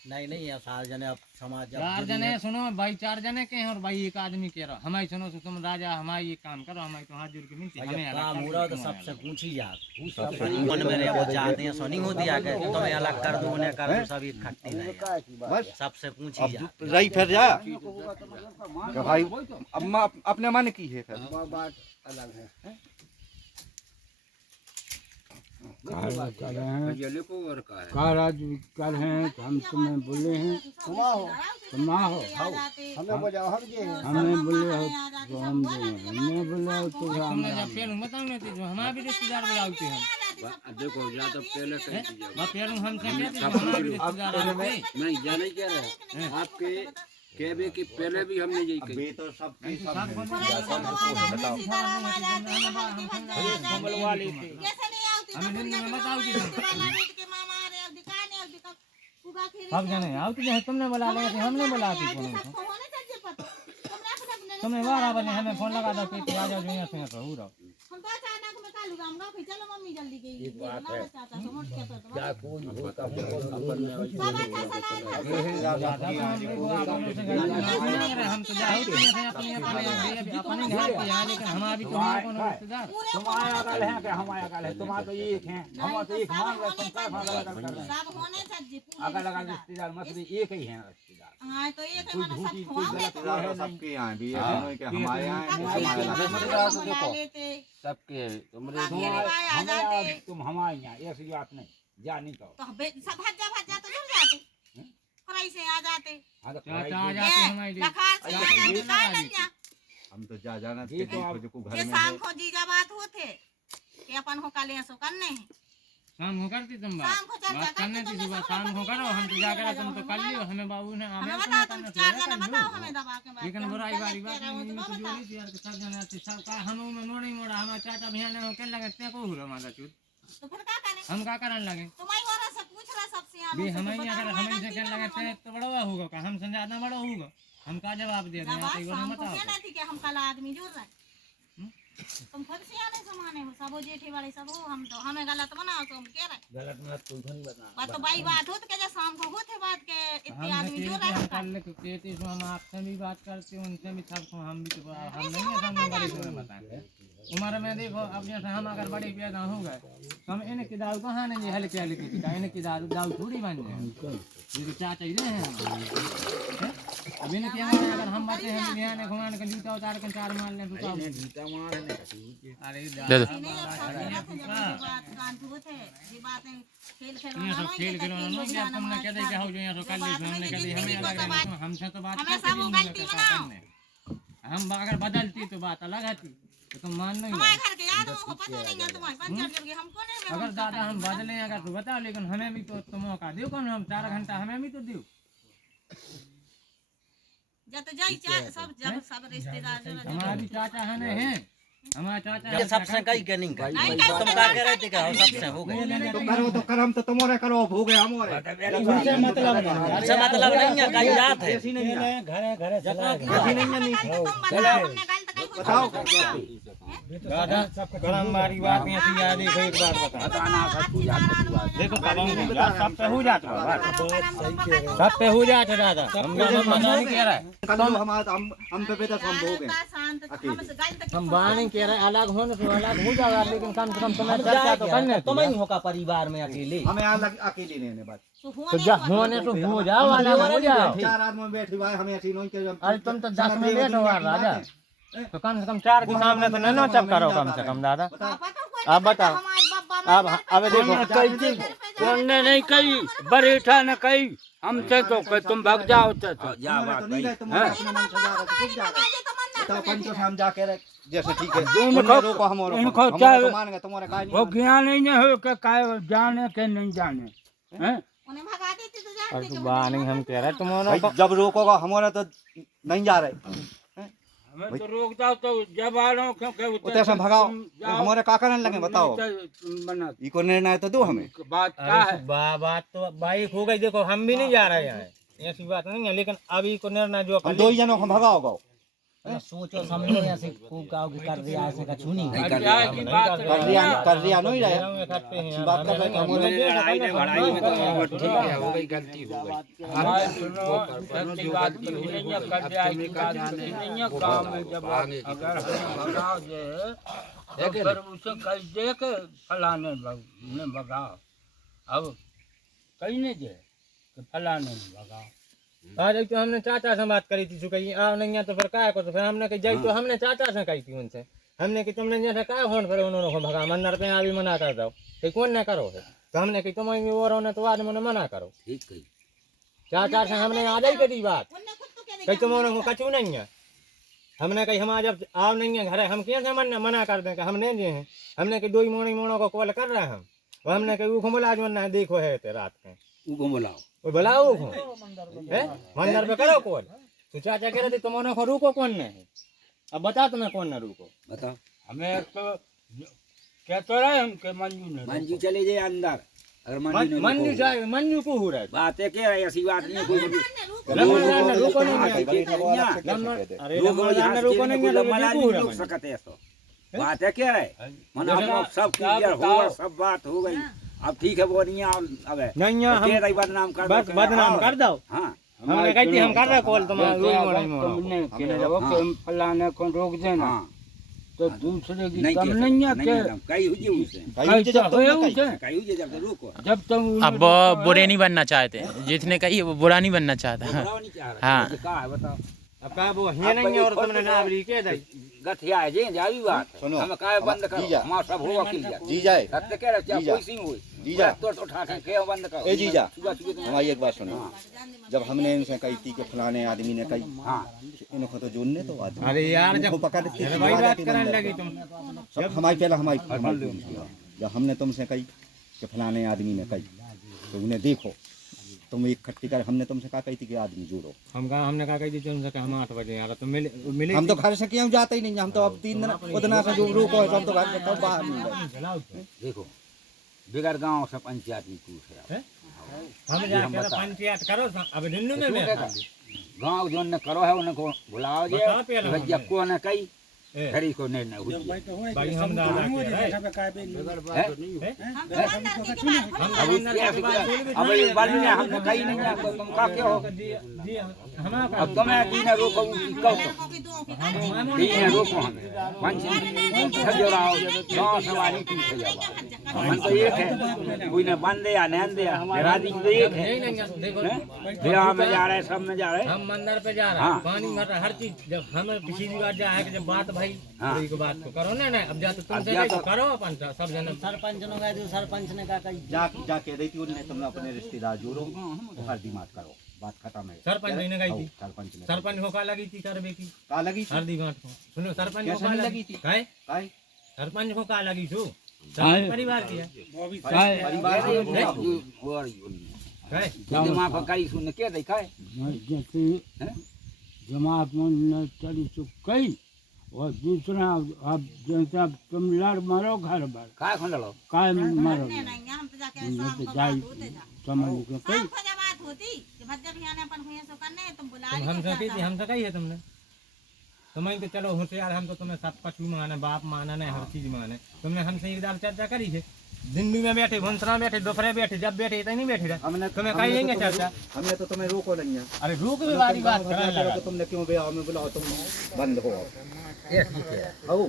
नहीं नहीं है 4 जने अब समाज 4 जने सुनो भाई 4 जने के हैं और भाई एक आदमी कह रहा हमारी सुनो तुम राजा हमारी ये काम करो हमारी तो हाथ जोड़ के मिलती हमें काम हो रहा तो सबसे पूछी जात मन में वो जाते हैं सोनी होती आके तुम्हें अलग कर दो उन्हें कर दो सब इकट्ठी नहीं बस सबसे पूछी जात रही फिर जा कि भाई अम्मा अपने मन की है फिर बात अलग है। आज कर हैं तो हम तुम्हें बोले हैं तुम आओ हमें बोला हम ये हमें बोले हो तो हम हमने बोले हो तो तुमने जब पेड़ बताओ ना तो हमारे भी रिश्तेदार बुलाते हैं देखो या तो पहले पेड़ हम से हमारे भी रिश्तेदार नहीं जाने क्या रहे आपके कहबे कि पहले भी हमने यही कही तो सबकी हमें बताओ कि अब जाने आओ तो तुमने बुला लिया हमने बुला दी तुमने बारह बजे हमें फोन लगा दो कि आ जाओ यहाँ से रहू रहो हम तो अचानक में कालू राम गांव पे चलो मम्मी जल्दी गई एक बात है चाचा समझ के तो क्या कोई होता हम तो जाओ अपने अपने घर के यहाँ लेकिन हमारी तो है कौन रिश्तेदार तुम्हारा गल है कि हमारा गल है तुम्हारा तो एक है हम तो एक मान रहे तुम क्या अलग कर रहे सब होने सज्जी अलग अलग रिश्तेदार मतलब एक ही है रिश्तेदार हां तो एक कोई हमारा झूठी सब कोई होंगे गलत है सबके यहाँ भी है कि हमारे यहाँ सबके तुमरे तुम हमारे यहाँ ऐसी बात नहीं जा नहीं तो सब भज्जा तो जुड़ जाते फ्राई से आ जाते चाचा आ जाते हमारे लखार से आ जाते काय लग हम तो जा जाना ये तो अब को घर ये में शाम को जीजा बात होते कि अपन हो काले सो करने हैं शाम को करती तुम शाम को चर्चा बात करने करते थी सुबह शाम को करो हम तो जाकर तुम तो कर लियो हमें बाबू ने हमें हमें बताओ तुम 4 जने बताओ हमें दबा के बात लेकिन बुराई बारी बात नहीं तो जोड़ी थी यार सब जने थे सब का हम में मोड़ी मोड़ा हमारा चाचा भैया ने के लगे ते को हुआ मादा चूत तो फिर क्या करें हम का करन लगे तुम्हारी औरत से पूछ रहा सबसे यहाँ भी हमें अगर हमें से कहने लगे ते तो बड़ा होगा का हम से ज्यादा बड़ा होगा हम का जवाब दे रहे हैं तो शाम को बताओ कहना थी कि हम कल आदमी जुड़ रहे तुम खुद से आने समाने हो सब जेठी वाले सब हो हम तो हमें गलत बनाओ तो हम कह रहे गलत मत कोई नहीं बता बात तो भाई बात होत के जब शाम को होते बात के इतने हम आदमी जुड़ रहे हम हैं कर ले कहते तो हम आपसे भी बात करते हैं उनसे भी सब हम भी तो हम नहीं है सामने बड़े से बताते उम्र में देखो अब जैसे हम अगर बड़े पैदा हो गए तो हम इन्हें की दारू कहाँ नहीं हल्के हल्के की इन्हें की दारू थोड़ी बन जाए ये चाचा ही हैं अब इन्हें क्या अगर हम बातें हैं ध्यान घुमान के जूता उतार के 4 मार लें तो जूता मारने अरे बात कांत होते ये बातें खेल ये सब खेल खिलौना क्या तुमने क्या देखा हो जो यहाँ तो कल हमने कह दी हमें अलग हमसे तो बात हमें सब गलती बनाओ हम अगर बदलती तो बात अलग आती तो तुम मान नहीं हमारे घर के याद हो पता नहीं है तुम्हारे पंचायत जोड़ के हमको नहीं अगर दादा हम बदले अगर तो बताओ लेकिन हमें भी तो मौका दो कौन हम 4 घंटा हमें भी तो दो जब जाई सब सब रिश्तेदार हमारी चाचा है ना है हमारा चाचा ये सबसे कहीं के नहीं तुम का कह रहे थे क्या सबसे हो गए तो करो तो करम तो तुम्हारे करो हो गए हमारे अच्छा मतलब नहीं है कहीं रात है ऐसी नहीं है घरे घरे चला ऐसी नहीं है हमने गलत कहीं बताओ दादा गरम मारी बात में ऐसी याद है एक बात बता देखो कब सब पे हो जाता सब पे हो जाता दादा हम मना नहीं कह रहा है कल हमारा हम पे बेटा हम हो गए हम बाहर नहीं कह रहे अलग होने तो अलग हो जाएगा लेकिन कम से कम तुम्हें चर्चा तो करने तुम ही होगा परिवार में अकेले हमें अलग अकेले रहने बात तो जा होने तो हो जाओ अलग हो जाओ 4 आदमी बैठ भाई हमें ऐसी नहीं के अरे तुम तो 10 में लेट हो राजा तो कम से कम 4 के सामने तो नहीं चप करो कम से कम दादा आप बताओ अब देखो तुमने नहीं कही बरेठा ने कही हमसे तो तुम भाग जाओ तो या बात नहीं गए तुम्हारे अपने मन से जाओ तो कुछ जाओ तो पंचो हम जाके जैसे ठीक है इनको रोको हम और इनको तो मान गए तुम्हारे काय वो ज्ञान नहीं हो के काय जाने के नहीं जाने हैं उन्हें भगा देते तो जानते तो बात नहीं हम कह रहे तुम जब रोकोगा हमारा तो नहीं जा रहे हमें तो रोक जाओ तो जब आ रहा हूँ क्योंकि उतने से भगाओ हमारे का करने लगे बताओ बना इको निर्णय तो दो हमें बात क्या है बात तो भाई हो गई देखो हम भी नहीं जा रहे हैं ऐसी बात नहीं है लेकिन अभी को निर्णय जो हम 2 ही जनों को भगाओ सोचो समझो ऐसे खूब गाँव की कर दिया ऐसे का छूनी कर दिया नहीं रहे अच्छी बात कर रहे हैं लड़ाई में भड़ाई में तो ठीक है, हो गई गलती हो गई। हमारे सुनो ऐसी बात की नहीं है, कर दिया की बात नहीं है। गाँव में जब अगर हम भगाओ जे तो फिर उसे कह दे के फलाने ने भगाओ, अब कहीं नहीं दे कि फलाने ने भगाओ। आज एक तो हमने चाचा से बात करी थी कहीं आओ नहीं है तो फिर क्या को, तो फिर हमने कही जाई तो हमने चाचा से कही थी उनसे, हमने कि तुमने जैसे क्या फोन फिर उन्होंने को भगा मंदिर पे अभी मना कर दो कि कौन न करो है, तो हमने कि तुम और ने तो आदमी ने मना करो। ठीक कही चाचा से हमने आ जाई करी बात उनने खुद तो कहने कहीं तुम को कचू नहीं है, हमने कही हम जब आओ नहीं है घर हम कैसे मना कर दें कि हम नहीं दिए हैं, हमने कि दो ही मोड़ों को कॉल कर रहे हैं हम, और हमने कही वो मुला जो ना देखो है रात में उनको बुलाओ, वो बुलाओ है मंदिर पे करो कॉल, तो चाचा कह रहे थे तुम को रुको कौन नहीं है, अब बता तुम्हें कौन ना रुको बताओ। हमें तो क्या तो रहे हम के मंजू चले जाए अंदर, अगर मंजू को हो रहा है बातें क्या है, ऐसी बात नहीं कोई रुको नहीं रोक सकते ऐसा बात है क्या है, मना सब क्लियर हो सब बात हो गई, अब ठीक है वो नहीं अब नहीं हम बदनाम कर बदनाम कर दो। हाँ हमने कही थी हम कर रहे कॉल तुमने कि फलाने को रोक देना, हाँ तो दूसरे की कम नहीं है कि कई हुई उसे कई हुई जब रुको, जब तुम अब बुरे नहीं बनना चाहते, जितने कही वो बुरा नहीं बनना चाहता। नहीं चाह रहा हाँ। क्या है बताओ, अब कहा वो है नहीं है और तुमने ना अभी के दई गठिया है जे जावी बात है, सुनो, हम काय बंद करो जीजा। हमारा सब हो वकील जा जी जाए सत्य कह रहे जीजा। कोई सिंह हुई जीजा। तो उठा के बंद करो ए जीजा सुबह सुबह हमारी एक बात सुनो, जब हमने इनसे कही थी कि फलाने आदमी ने कही हाँ इनको तो जोड़ने तो आदमी अरे यार जब इनको पकड़ के वही बात करने लगी तुम सब हमारी पहला हमारी जब हमने तुमसे कही कि फलाने आदमी ने कही तो उन्हें देखो तुम एक खट्टी कर, हमने तुमसे कहा कही थी कि आदमी जोड़ो, हमने कहा कही थी तुमसे कि हम 8 बजे यार तो मिले हम तो घर से क्यों जाते ही नहीं, हम तो अब 3 दिन उतना से जो रोको हम तो घर से कब बाहर नहीं गए। देखो बिगड़ गांव से पंचायत में पूछ है हम जाके पंचायत करो अब दिल्ली में मैं गांव जो ने करो है उनको बुलाओ जे भैया को ने कही खरी को निर्णय हुई भाई हम दादा के रहे अब ये बात नहीं हमने कही नहीं है तो तुम का क्या हो जी हम अब तुम्हें दीन रोको कहो दीन रोको हमें पंच खजराओ गांव सवारी की खजराओ मन तो एक है कोई ने बंद या नहीं दे राजी तो एक है बिहार में जा रहे सब में जा रहे हम मंदिर पे जा रहे हैं पानी भर हर चीज जब हमें किसी भी बात जाए कि जब बात भाई कोई को बात तो करो ना अब जा तो तुमसे तो करो अपन सब जन सरपंच ने कहा सरपंच ने कहा कही जाके रही थी उन्हें तुमने अपने रिश्तेदार जोड़ो तो हल्दी मात करो, बात खत्म है। सरपंच ने कही थी सरपंच ने सरपंच को का लगी थी करबे की कहा लगी थी? हल्दी बात को सुनो सरपंच को कैसे का नहीं लगी थी काय काहे? सरपंच को का लगी छू परिवार की है परिवार काय दिमाग पर कई सुन के देखा है जैसे जमात में चली तो कई और दूसरा अब जैसे तुम लड़ मरो घर भर काय खंड लो काय मरो नहीं हम तो जाके शाम को जाई बात होते जा समझ के कई शाम को जब बात होती कि भज्जा भी आने अपन हुए सो करने तुम बुला तुम हमसे की थी हमसे कही है तुमने तुम्हें तो चलो होशियार हम तो तुम्हें सब कुछ माने बाप माना नहीं हर चीज माने तुमने हमसे एक दाल चर्चा करी है दिल्ली में बैठे भंसरा बैठे दोपहर बैठे जब बैठे इतनी नहीं बैठे हमने तुम्हें कही देंगे चर्चा हमने तो तुम्हें रोको नहीं है। अरे रुक भी वाली बात करने लगा तुमने क्यों ब्याह में बुलाओ तुम बंद हो ये ठीक है आओ